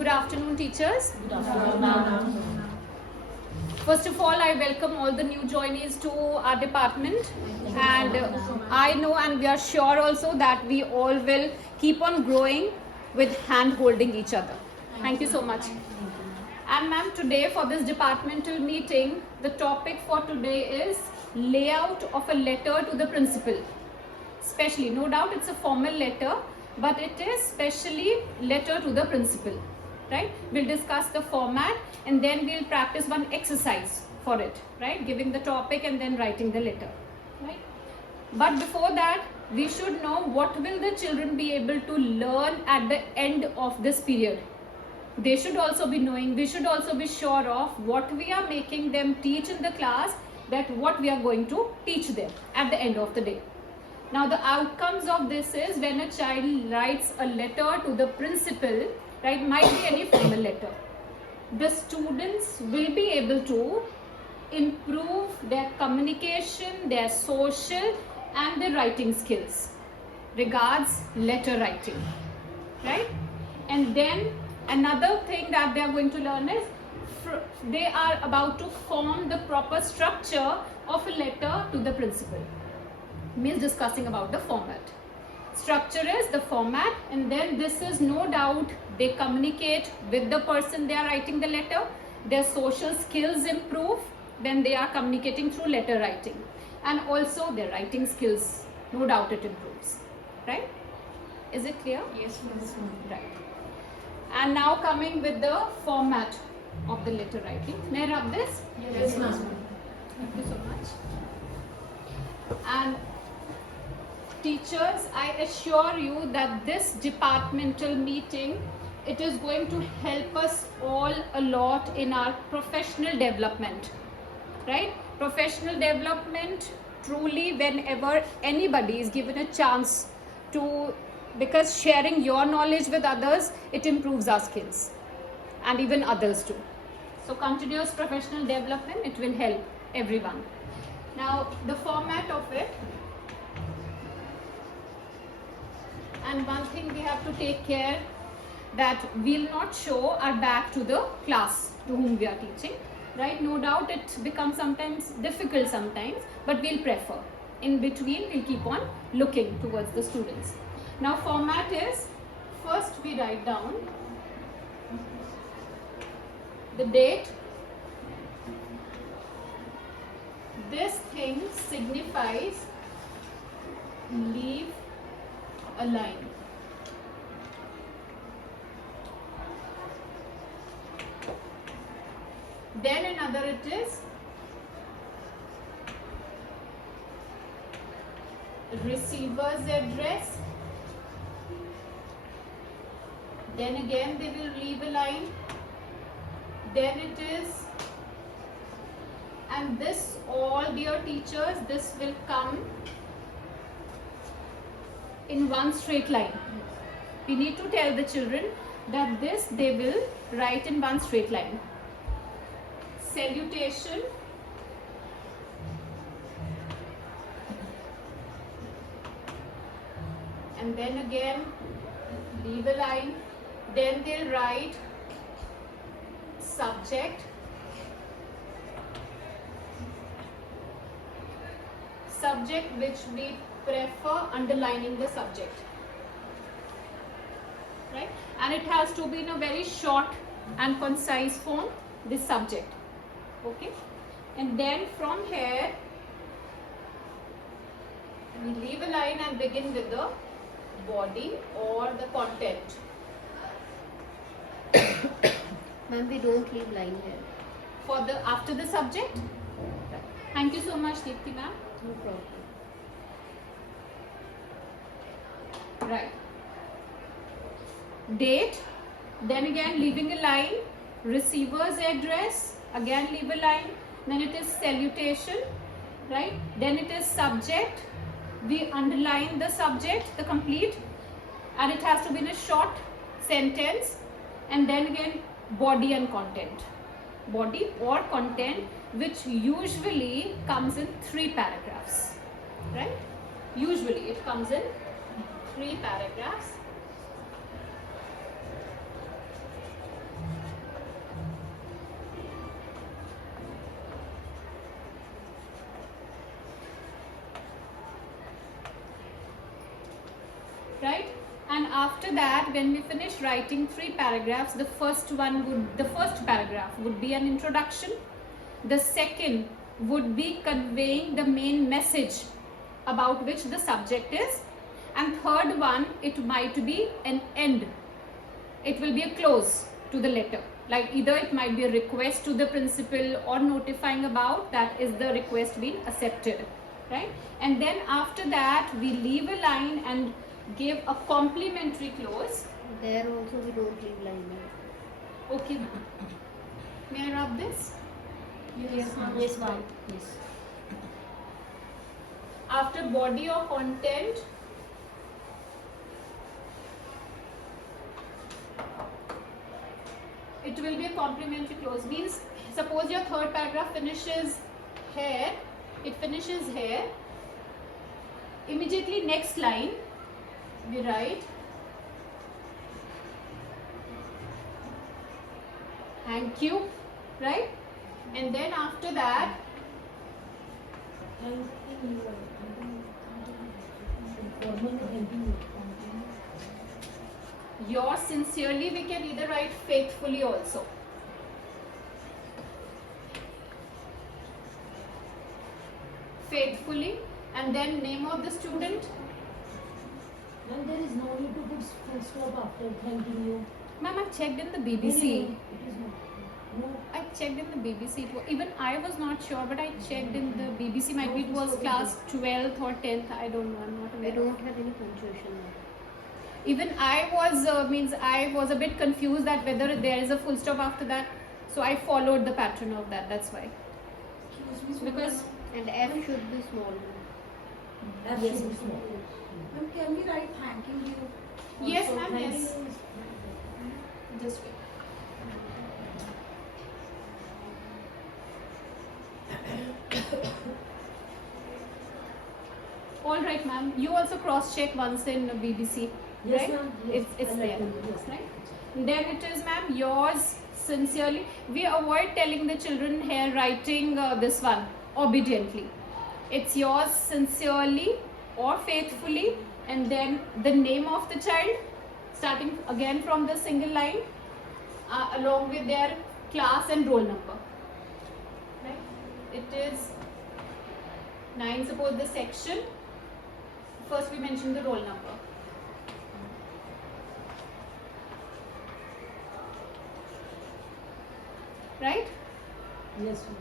Good afternoon, teachers. Good afternoon. First of all, I welcome all the new joinees to our department, and I know and we are sure also that we all will keep on growing with hand holding each other. Thank you so much. And ma'am, today for this departmental meeting, the topic for today is layout of a letter to the principal. Especially, no doubt it's a formal letter, but it is specially letter to the principal. Right? We'll discuss the format and then we'll practice one exercise for it, right? Giving the topic and then writing the letter, right? But before that, we should know what will the children be able to learn at the end of this period. They should also be knowing, we should also be sure of what we are making them teach in the class, that what we are going to teach them at the end of the day. Now the outcomes of this is when a child writes a letter to the principal, right, might be any formal letter. The students will be able to improve their communication, their social and their writing skills. Regards, letter writing, right? And then another thing that they are going to learn is they are about to form the proper structure of a letter to the principal. Means discussing about the format. Structure is the format, and then this is no doubt they communicate with the person they are writing the letter. Their social skills improve when they are communicating through letter writing, and also their writing skills, no doubt it improves, right? Is it clear? Yes, yes. Right. And now coming with the format of the letter writing. May I rub this? Yes, ma'am. Thank you so much. And teachers, I assure you that this departmental meeting, it is going to help us all a lot in our professional development, right? Professional development, truly whenever anybody is given a chance to, because sharing your knowledge with others, it improves our skills and even others too. So continuous professional development, it will help everyone. Now the format of it, and one thing we have to take care that we'll not show our back to the class to whom we are teaching, right? No doubt it becomes sometimes difficult sometimes, but we'll prefer. In between, we'll keep on looking towards the students. Now format is, first we write down the date. This thing signifies leave a line. Then another it is receiver's address. Then again they will leave a line. Then it is, and this all dear teachers, this will come in one straight line. We need to tell the children that this they will write in one straight line. Salutation, and then again leave a line. Then they'll write subject, which we prefer underlining the subject, right? And it has to be in a very short and concise form, this subject, okay? And then from here we leave a line and begin with the body or the content. Ma'am, we don't leave line here. For the after the subject. Thank you so much, Deepti ma'am. No problem. Right. Date, then again leaving a line. Receiver's address, again leave a line. Then it is salutation, right? Then it is subject. We underline the subject, the complete, and it has to be in a short sentence. And then again body and content. Body or content, which usually comes in 3 paragraphs, right? Usually it comes in 3 paragraphs. right? And after that, when we finish writing 3 paragraphs, the first paragraph would be an introduction. The second would be conveying the main message about which the subject is, and third one, it might be an end. It will be a close to the letter, like either it might be a request to the principal or notifying about that is the request being accepted, right? And then after that we leave a line and give a complimentary close. There also we don't leave line. Ma'am. Okay, ma'am. May I rub this? Yes, ma'am. Yes, ma'am. Yes. After body or content, it will be a complimentary close. Means suppose your third paragraph finishes here, it finishes here. Immediately next line we write thank you, right? And then after that yours sincerely, we can either write faithfully also. Faithfully, and then name of the student. And there is no need to put full stop after thanking you. Ma'am, I checked in the BBC. It is not. No. I checked in the BBC. Even I was not sure, but I checked in the BBC. Might be it was class 12th or 10th. I don't know. I'm not We aware. don't have any punctuation now. Even I was a bit confused that whether there is a full stop after that. So I followed the pattern of that. That's why. Excuse me, Because And F should be small. F Yes. should be small. ma'am, can we write thanking you? yes, also? ma'am. Thank Yes. you. Just wait. All right, ma'am. You also cross-check once in BBC, Yes, right? ma'am. Yes. It's I there, like to, yes. right? Then it is, ma'am, yours sincerely. We avoid telling the children here writing this one obediently. It's yours sincerely or faithfully, and then the name of the child, starting again from the single line, along with their class and roll number. Right? It is 9. Suppose the section. First, we mentioned the roll number. Right? Yes, ma'am.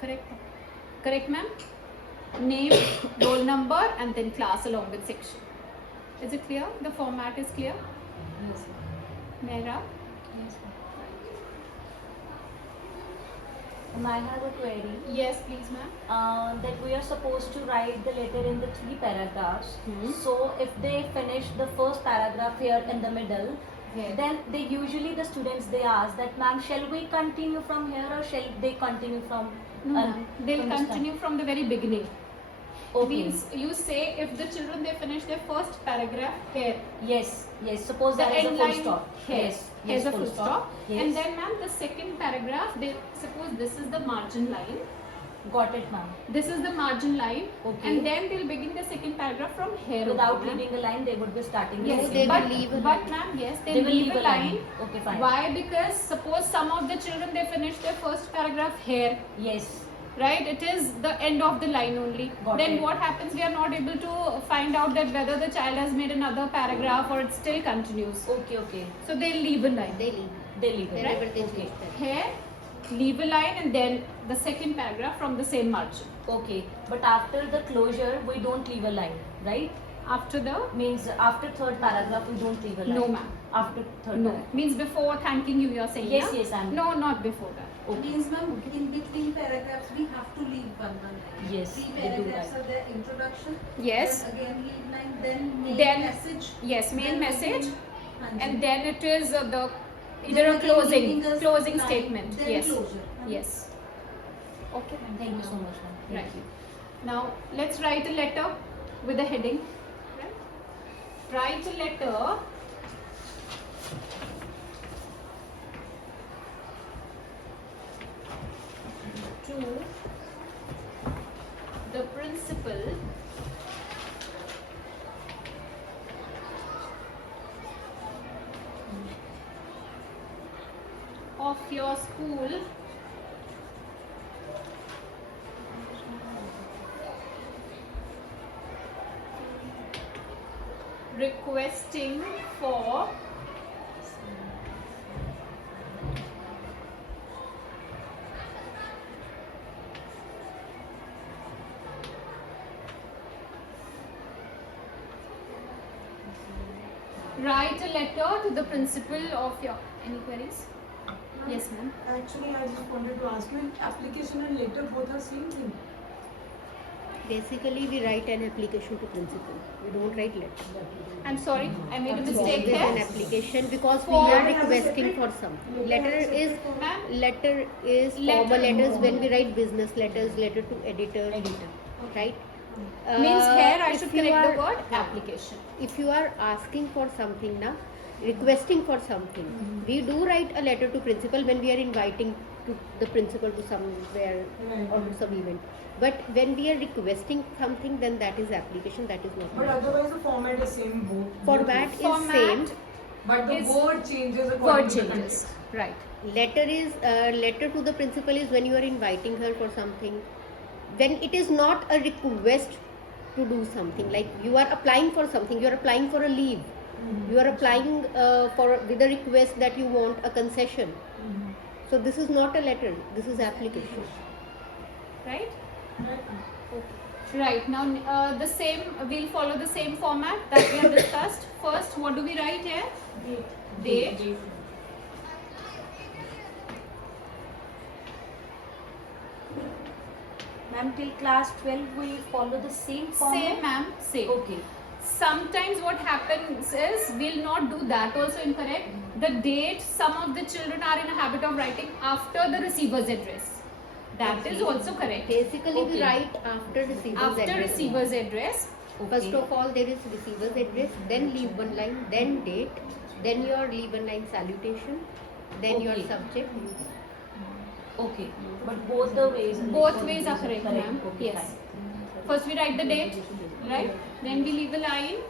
Correct. Correct, ma'am. Name, roll number, and then class along with section. Is it clear? The format is clear. Yes, ma'am. Mera. Yes, ma'am. I have a query. Yes, please, ma'am. That we are supposed to write the letter in the 3 paragraphs. Hmm. So if they finish the first paragraph here in the middle, Here. then they usually the students they ask that ma'am, shall we continue from here or shall they continue from? No, ma'am. They'll from the start? continue from the very beginning. Okay. Means you say if the children they finish their first paragraph here, Yes, yes. Suppose the there is a end full line stop. here. Yes, Here's yes, a full stop. Yes. And then, ma'am, the second paragraph, they suppose this is the margin line. Got it, ma'am. This is the margin line. Okay. And then they'll begin the second paragraph from here. Without only, ma'am. leaving a line, they would be starting. the Yes, second they will but, paragraph. leave a but line. ma'am, yes, They they will leave a line. Okay, fine. Why? Because suppose some of the children they finish their first paragraph here, Yes. right? It is the end of the line only. Got Then it. what happens? We are not able to find out that whether the child has made another paragraph or it still continues. Okay, okay. So they leave a line. They leave. They leave it. Wherever they Okay. choose that. Here, leave a line, and then the second paragraph from the same margin. Okay. But after the closure, we don't leave a line, right? After the Means after third paragraph, we don't leave a line. no, ma'am. After third No, paragraph. means before thanking you. You are saying Yes, yeah? yes, I'm- No, not before that. Okay. Means, ma'am, in between paragraphs we have to leave one line. Yes, 3 they do paragraphs that. are the introduction. Yes. Then again leave line. Then main Then- message. Yes, main then message, again- Haan ji. and then it is the Then either a again leaving a closing line, statement. Then Yes. closure. Yes. Okay. Thank you so much, ma'am. Thank Right. you. Now let's write a letter with a heading. Right? Write a letter to the principal of your school requesting for write a letter to the principal of your any queries? Yes, ma'am. Actually, I just wanted to ask you, application and letter both are same thing. Basically, we write an application to principal. We don't write letter. I'm sorry, I made a It's mistake always an here. application because we For- are requesting for something. Letter is Ma'am? formal Letter. letters when we write business letters, letter to editor, right? Means here I if should you correct the are- word application. If you are asking for something now, requesting for something, we do write a letter to principal when we are inviting to the principal to somewhere or to some event. But when we are requesting something, then that is application. That is not. But letter. otherwise the format is same both. Format is Format same. But the is- word changes according Word to the changes. context. Right. Letter to the principal is when you are inviting her for something. When it is not a request to do something, like you are applying for something, you are applying for a leave, you are applying for with a request that you want a concession. So this is not a letter. This is application. Right? Right. Right. Now the same we'll follow the same format that we have discussed. First, what do we write here? Date. Ma'am, till class 12 we follow the same format. Same, ma'am. Same. Okay. Sometimes what happens is we'll not do that also incorrect. The date, some of the children are in a habit of writing after the receiver's address. That is also correct. Basically, we Okay. write after receiver's After address. receiver's address. First of all, there is receiver's address, then leave one line, then date, then your leave one line salutation, then your Okay. subject. Okay. But both the ways. Both ways are correct, ma'am. Okay, Yes. fine. First we write the date, right? Then we leave a line.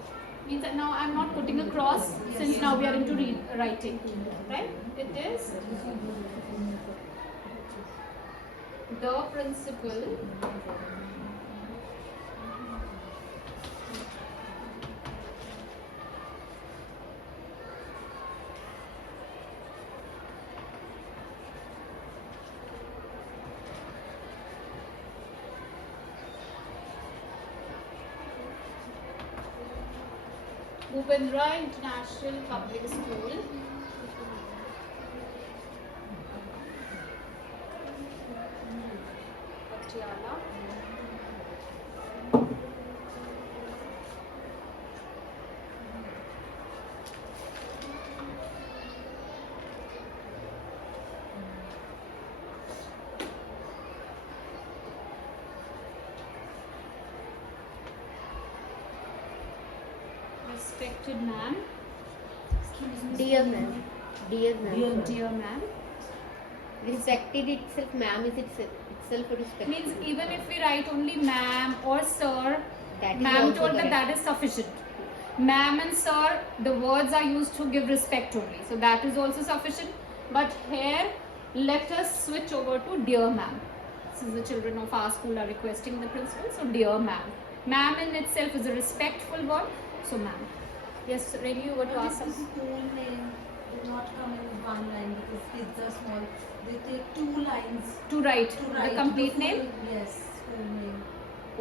Means that now I'm not putting a cross since now we are into writing, right? It is the principal Bhupendra International Public School Patiala respected ma'am, Dear ma'am, dear ma'am. dear ma'am. Respected itself, ma'am is itself a respect. Means even if we write only ma'am or sir, That is ma'am also told that correct. that is sufficient. Ma'am and sir, the words are used to give respect only, so that is also sufficient. But here, let us switch over to dear ma'am. Since the children of our school are requesting the principal, so dear ma'am. Ma'am in itself is a respectful word, so ma'am. Yes, Reni, you were to But ask this something? school name will not come in one line because kids are small. They take 2 lines To write to the write complete full- name? Yes, full name.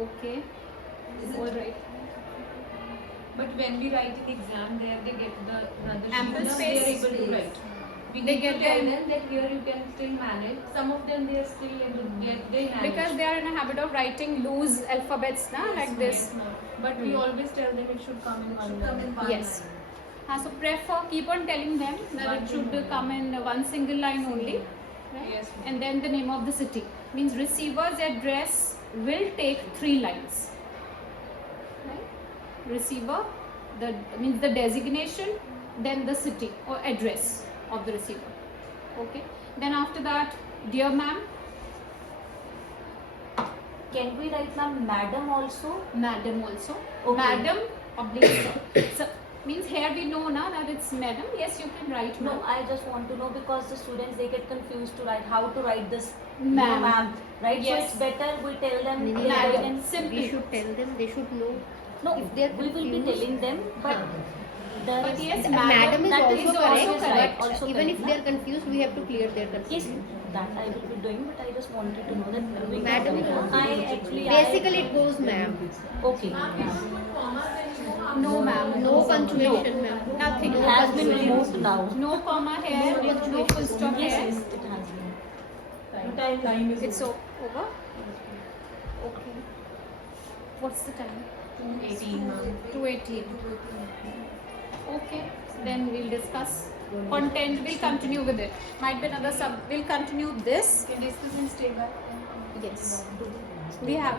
Okay, Is it all right. But when we write in exam, there they get the rather Ample sheet, space. they are able to write. We They need get to tell the- them that here you can still manage. Some of them they are still able to get they manage. Because they are in a habit of writing loose alphabets, na, like this. Yes, ma'am. But we always tell them it should come in It one should come line. in one Yes. line. So prefer, keep on telling them that One it should line. come in one single line only, right? Yes, ma'am. And then the name of the city. Means receiver's address will take 3 lines. Right? Receiver, the means the designation, then the city or address of the receiver. Okay. Then after that, dear ma'am, Can we write ma'am madam also? madam also. Okay. Madam oblique sir. So, Means here we know na that it's madam. Yes, you can write No, ma'am. I just want to know because the students they get confused to write how to write this Ma'am. ma'am, right? Yes. So it's better we tell them No, they Madam. can Simple. We should tell them, they should know. no. If they are We will be confused, telling them, but there But is yes, the madam, madam is that also is correct, also correct, but also even correct, if they are confused, we have to clear their yes, confusion. that I will be doing, but I just wanted to know that we Madam is also I used. actually Basically, it goes ma'am. okay. No ma'am. No punctuation, ma'am. Nothing. It has been removed now. No comma here. No full stop Yes, here. yes, it has been. Time is It's over. Okay. What's the time? 2:18, ma'am. 2:18. Okay. Then we'll discuss content. We'll continue with it. Might be another sub. We'll continue this. Can discuss and stay back. Yes. We have.